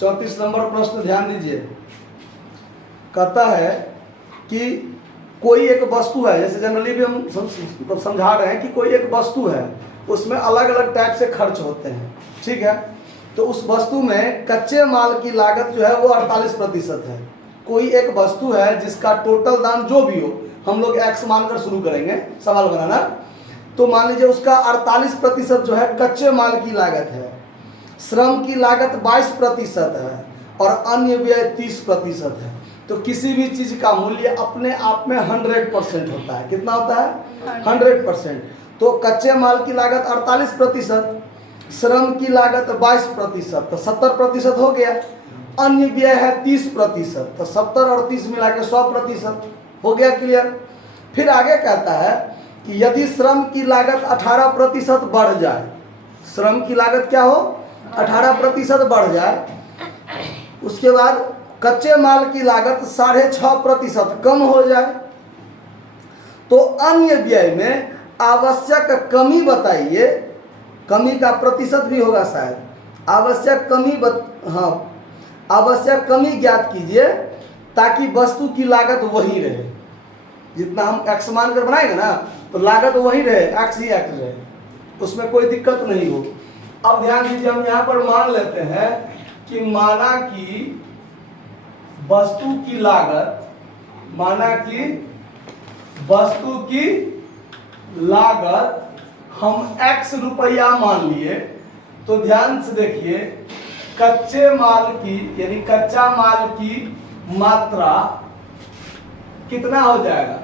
34 number प्रश्न ध्यान दीजिए। कहता है कि कोई एक वस्तु है, जैसे जनरली भी हम समझा रहे हैं कि कोई एक वस्तु है, उसमें अलग अलग टाइप से खर्च होते हैं, ठीक है। तो उस वस्तु में कच्चे माल की लागत जो है वो 48% है। कोई एक वस्तु है जिसका टोटल दाम जो भी हो, हम लोग एक्स मानकर शुरू करेंगे सवाल बनाना। तो मान लीजिए उसका 48% जो है कच्चे माल की लागत है, श्रम की लागत 22% है और अन्य व्यय 30% है। तो किसी भी चीज का मूल्य अपने आप में 100% होता है। कितना होता है? 100%। तो कच्चे माल की लागत 48%, श्रम की लागत 22%, तो 70% हो गया। अन्य व्यय है 30%, तो 70 और 30 मिला के 100% हो गया। क्लियर? फिर आगे कहता है कि यदि श्रम की लागत 18% बढ़ जाए, श्रम की लागत क्या हो? 18% बढ़ जाए, उसके बाद कच्चे माल की लागत 6.5% कम हो जाए, तो अन्य व्यय में आवश्यक कमी बताइए। कमी का प्रतिशत भी होगा शायद। आवश्यक कमी ज्ञात कीजिए ताकि वस्तु की लागत वही रहे। जितना हम एक्स मान कर बनाएंगे ना, तो लागत वही रहे, एक्स ही एक्स रहे, उसमें कोई दिक्कत नहीं हो। अब ध्यान दीजिए, हम यहाँ पर मान लेते हैं कि माना कि वस्तु की लागत, माना कि वस्तु की लागत हम x रुपया मान लिए। तो ध्यान से देखिए, कच्चे माल की यानी कच्चा माल की मात्रा कितना हो जाएगा?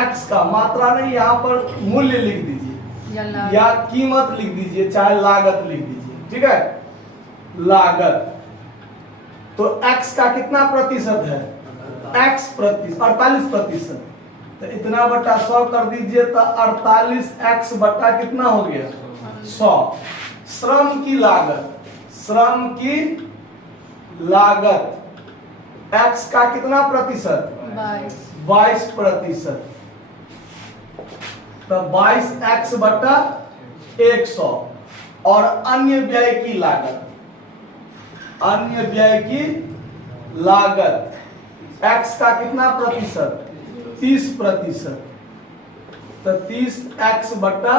x का मात्रा नहीं, यहाँ पर मूल्य लिख दीजिए या कीमत लिख दीजिए, चाहे लागत लिख दीजिए, ठीक है। लागत तो x का कितना प्रतिशत है? x प्रतिशत 48%। तो इतना बटा 100 कर दीजिए, तो 48x बटा कितना हो गया? 100। श्रम की लागत, श्रम की लागत x का कितना प्रतिशत? 22%। तो 22x बटा 100। और अन्य व्यय की लागत, अन्य व्यय की लागत x का कितना प्रतिशत? 30%। तो 30x बटा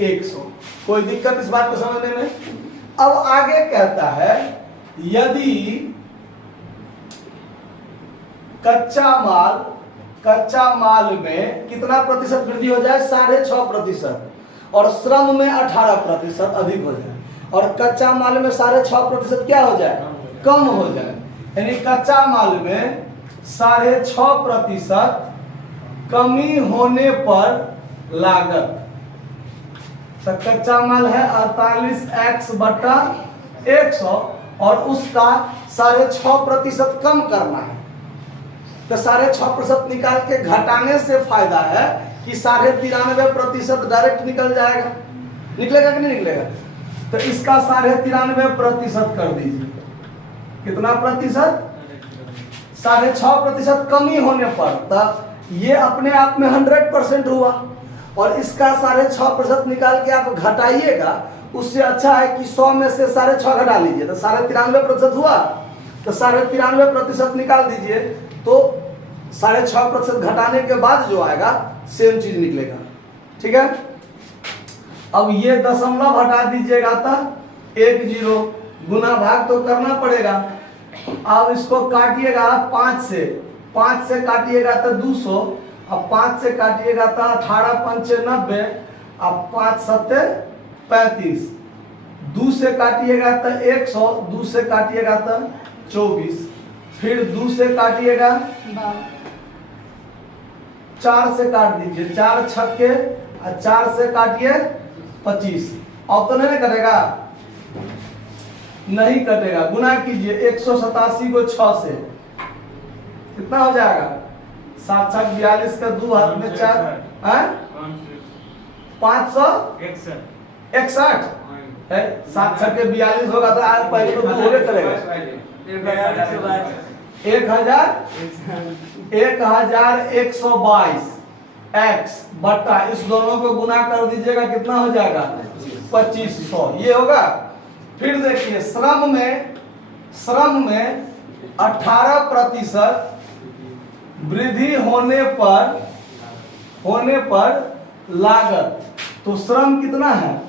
100। कोई दिक्कत इस बात को समझने में? अब आगे कहता है यदि कच्चा माल में कितना प्रतिशत वृद्धि हो जाए? 6.5%। और श्रम में 18% अधिक हो जाए, और कच्चा माल में 6.5% क्या हो जाए? कम हो जाए। यानी कच्चा माल में 6.5% कमी होने पर लागत, तो कच्चा माल है 48x बटा 100 और उसका 6.5% कम करना है। तो 6.5% निकाल के घटाने से फायदा है कि 93.5% डायरेक्ट निकल जाएगा। निकलेगा कि नहीं निकलेगा? तो इसका 93.5% कर दीजिए। कितना प्रतिशत? 6.5% कमी होने पर, तब ये अपने आप में 100% हुआ, और इसका 6.5% निकाल के आप घटाइएगा। उससे अच्छा है कि 100 में से 6.5 घटा लीजिए, तो 93.5% हुआ। तो 93.5% निकाल दीजिए, तो 6.5% घटाने के बाद जो आएगा सेम चीज निकलेगा, ठीक है। अब ये दशमलव हटा दीजिएगा, तो 1 0 गुना भाग तो करना पड़ेगा। अब इसको काटिएगा 5 से काटिएगा तो 200, अब 5 से काटिएगा तो 18 पंचे 90, अब 5 सत्ते 35, 2 से काटिएगा तो 100, 2 से काटिएगा तो 24, फिर 2 से काटिएगा 4 से काट दीजिए, 4 छक्के, और 4 से काटिए 25। अब तो नहीं कटेगा, नहीं कटेगा। गुना कीजिए 187 को 6 से, कितना हो जाएगा? 7 छक 42 का 2 हाथ में 4 है 561 है। 7 छक्के 42 होगा तो आज पहले तो 2 होगे करेगा। 1122 x बटा इस दोनों को गुना कर दीजिएगा, कितना हो जाएगा? 2500। ये होगा। फिर देखिए, श्रम में श्रम में 18% वृद्धि होने पर लागत, तो श्रम कितना है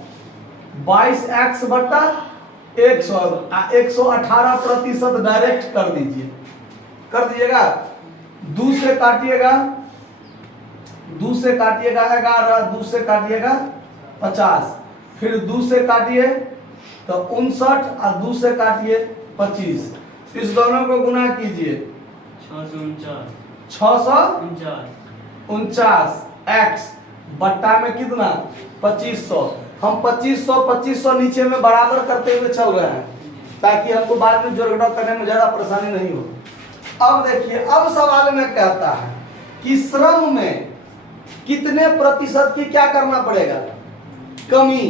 22x बटा 118% डायरेक्ट कर दीजिएगा। 2 से काटिएगा 11, 2 से काटिएगा 50, फिर 2 से काटिए तो 59 और 2 से काटिए 25। इस दोनों को गुना कीजिए 649 x बट्टा में कितना 2500। हम 2500 नीचे में बराबर करते हुए चल रहे हैं ताकि हमको बाद में जोड़ घटाव करने में ज्यादा परेशानी नहीं हो। अब देखिए, अब सवाल में कहता है कि श्रम में कितने प्रतिशत की क्या करना पड़ेगा कमी,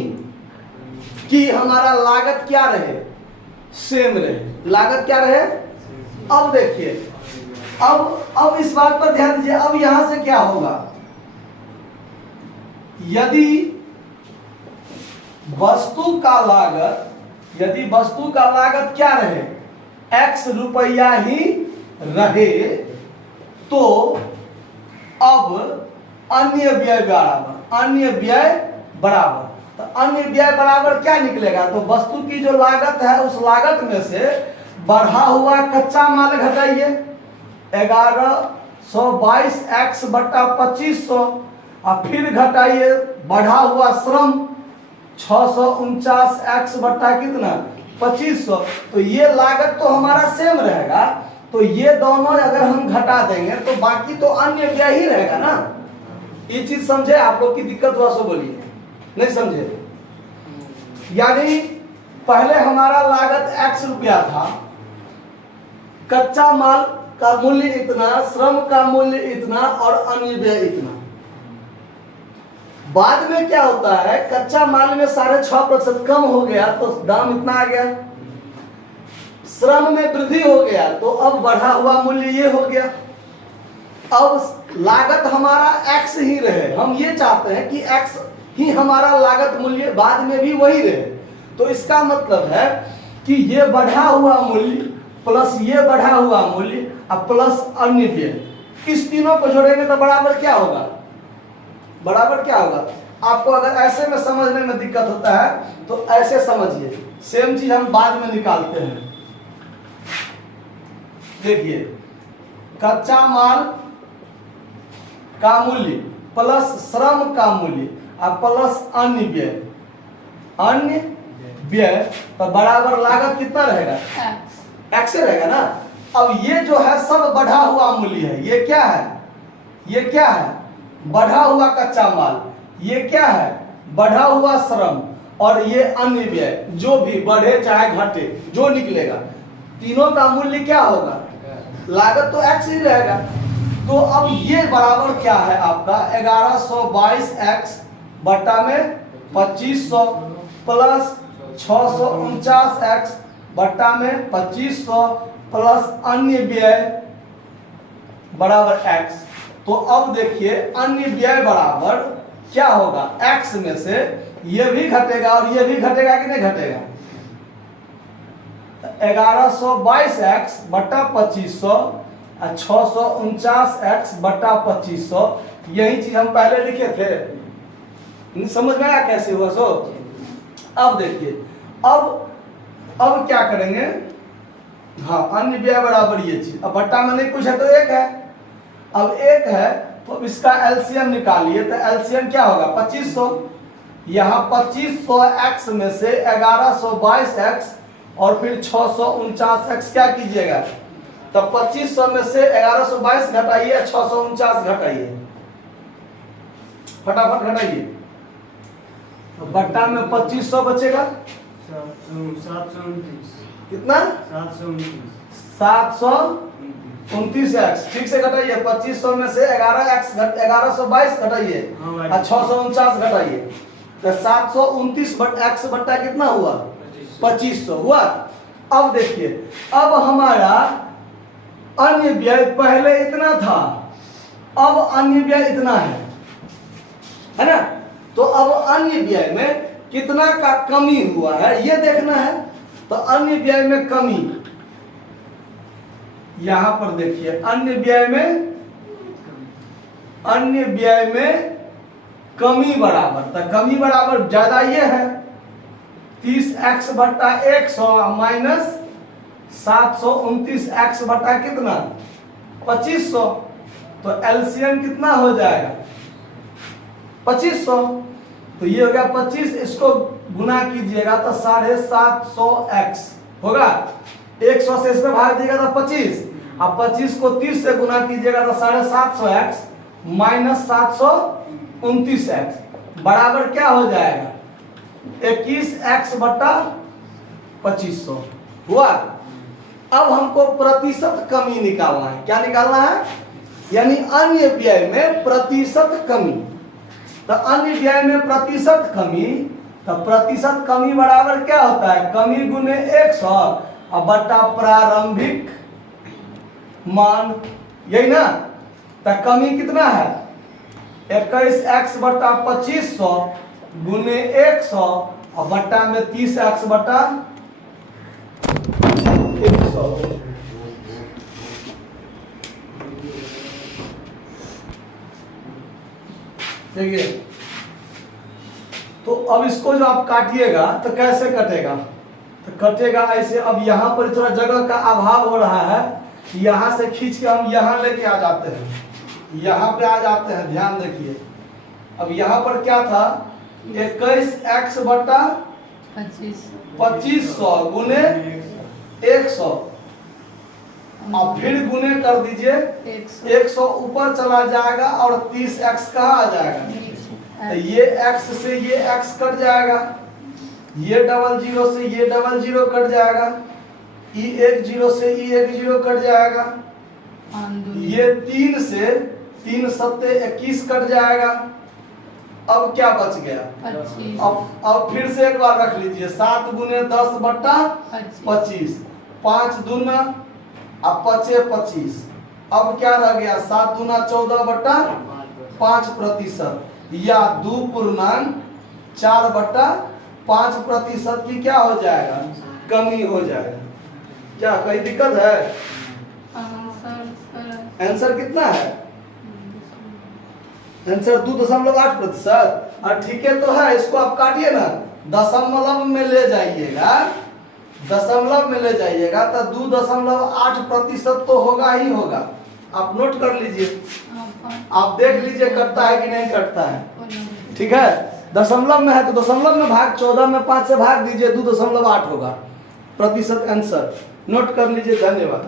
कि हमारा लागत क्या रहे सेम रहे, लागत क्या रहे। अब देखिए, अब इस बात पर ध्यान दीजिए। अब यहां से क्या होगा, यदि वस्तु का लागत क्या रहे x रुपया ही रहे, तो अब अन्य व्यय बराबर, तो अन्य व्यय बराबर क्या निकलेगा, तो वस्तु की जो लागत है उस लागत में से बढ़ा हुआ कच्चा माल घटाइए 1122x बटा 2500, और फिर घटाइए बढ़ा हुआ श्रम 649x बटा कितना 2500। तो ये लागत तो हमारा सेम रहेगा, तो ये दोनों अगर हम घटा देंगे तो बाकी तो अन्य व्यय ही रहेगा ना। ये चीज समझे, आप लोग की दिक्कत हुआ सो बोलिए, नहीं समझे। यानी पहले हमारा लागत x रुपया था, कच्चा माल का मूल्य इतना, श्रम का मूल्य इतना और अन्य व्यय इतना। बाद में क्या होता है, कच्चा माल में 6.5% कम हो गया तो दाम इतना आ गया, श्रम में वृद्धि हो गया तो अब बढ़ा हुआ मूल्य ये हो गया। अब लागत हमारा x ही रहे, हम ये चाहते हैं कि x ही हमारा लागत मूल्य बाद में भी वही रहे। तो इसका मतलब है कि ये बढ़ा हुआ मूल्य प्लस ये बढ़ा हुआ मूल्य और प्लस अन्य व्यय, इस तीनों को जोड़ेंगे तो बराबर क्या होगा, आपको अगर ऐसे में समझने में दिक्कत होता है तो ऐसे समझिए, सेम चीज हम बाद में निकालते हैं। देखिए, कच्चा माल का मूल्य प्लस श्रम का मूल्य और प्लस अन्य व्यय, तो बराबर लागत कितना रहेगा x रहेगा ना। अब ये जो है सब बढ़ा हुआ मूल्य है, ये क्या है बढ़ा हुआ कच्चा माल, ये क्या है बढ़ा हुआ श्रम, और ये अन्य व्यय जो भी बढ़े चाहे घटे जो निकलेगा, तीनों का मूल्य क्या होगा, लागत तो x ही रहेगा। तो अब ये बराबर क्या है आपका 1122x बटा में 2500 प्लस 649x बटा में 2500 प्लस अन्य व्यय बराबर x। तो अब देखिए, अन्य व्यय बराबर क्या होगा, x में से ये भी घटेगा और ये भी घटेगा कि नहीं घटेगा। 1122x बटा 2500 और 649x बटा 2500, यही चीज हम पहले लिखे थे, समझ में आया कैसे हुआ सो। अब देखिए, अब क्या करेंगे, हाँ अन्य व्यय बराबर ये चीज, अब बट्टा में नहीं कुछ है तो एक है, अब एक है तो इसका एलसीएम निकालिए, तो एलसीएम क्या होगा 2500, यहाँ 2500x में से 1122x और फिर 649x क्या कीजिएगा, तो 2500 में से 1122 घटाइए 649 घटाइए, फटाफट घटाइए, तो बट्टा में 2500 बचेगा, 729 कितना 729x, ठीक से घटाइए। 2500 में से 1122 घटाइए और 649 घटाइए, तो 729 x बट्टा कितना हुआ 2500 हुआ। अब देखिए, अब हमारा अन्य व्यय पहले इतना था, अब अन्य व्यय इतना है ना। तो अब अन्य व्यय में कितना का कमी हुआ है ये देखना है। तो अन्य व्यय में कमी यहां पर देखिए अन्य व्यय में कमी बराबर, तो कमी बराबर ज्यादा ये है 30x बटा 100 माइनस 729x बटा कितना 2500, तो एलसीएम कितना हो जाएगा 2500। तो ये हो गया 25, इसको गुना कीजिएगा तो 750x होगा, 100 से इसमें भाग दिएगा तो 25, अब 25 को 30 से गुना कीजिएगा तो 750x माइनस 729x बराबर क्या हो जाएगा 21x बटा 2500 हुआ। अब हमको प्रतिशत कमी निकालना है, क्या निकालना है, यानी अन्य व्यय में प्रतिशत कमी। तो अन्य व्यय में प्रतिशत कमी, तो प्रतिशत कमी बराबर क्या होता है, कमी गुने 100 और बटा प्रारंभिक मान, यही ना। तो कमी कितना है 21x बटा 2500 गुने 100 और बट्टा में 30x बटा 100। देखिए तो अब इसको जो आप काटिएगा तो कैसे कटेगा, तो कटेगा ऐसे। अब यहाँ पर थोड़ा जगह का अभाव हो रहा है, यहाँ से खींच के हम यहाँ लेके आ जाते हैं, यहाँ पे आ जाते हैं, ध्यान देखिए। अब यहाँ पर क्या था 21x बटा 2500 गुने 100, अब फिर गुने कर दीजिए 100 ऊपर चला जाएगा और 30x कहाँ आ जाएगा, तो ये x से ये x कट जाएगा, ये डबल जीरो से ये डबल जीरो कट जाएगा, ई एक जीरो से ई एक जीरो कट जाएगा, ये 3 से 3 सत्ते 21 कट जाएगा। अब क्या बच गया 25। अब फिर से एक बार रख लीजिए 7 गुने 10 बट्टा 25, 5 दूना अब 25, अब क्या रह गया 7 दूना 14 बट्टा 5% या 2.4 बट्टा 5% की क्या हो जाएगा कमी हो जाएगा। क्या कोई दिक्कत है, आंसर कितना है, आंसर 2.8%। और ठीक है तो है, इसको आप काटिए ना, दशमलव में ले जाइएगा, दशमलव में ले जाइएगा तो 2.8% तो होगा ही होगा। आप नोट कर लीजिए, आप देख लीजिए कटता है कि नहीं कटता है। ठीक है, दशमलव में है तो दशमलव में भाग 14 में 5 से भाग दीजिए 2.8 होगा प्रतिशत आंसर। नोट कर लीजिए, धन्यवाद।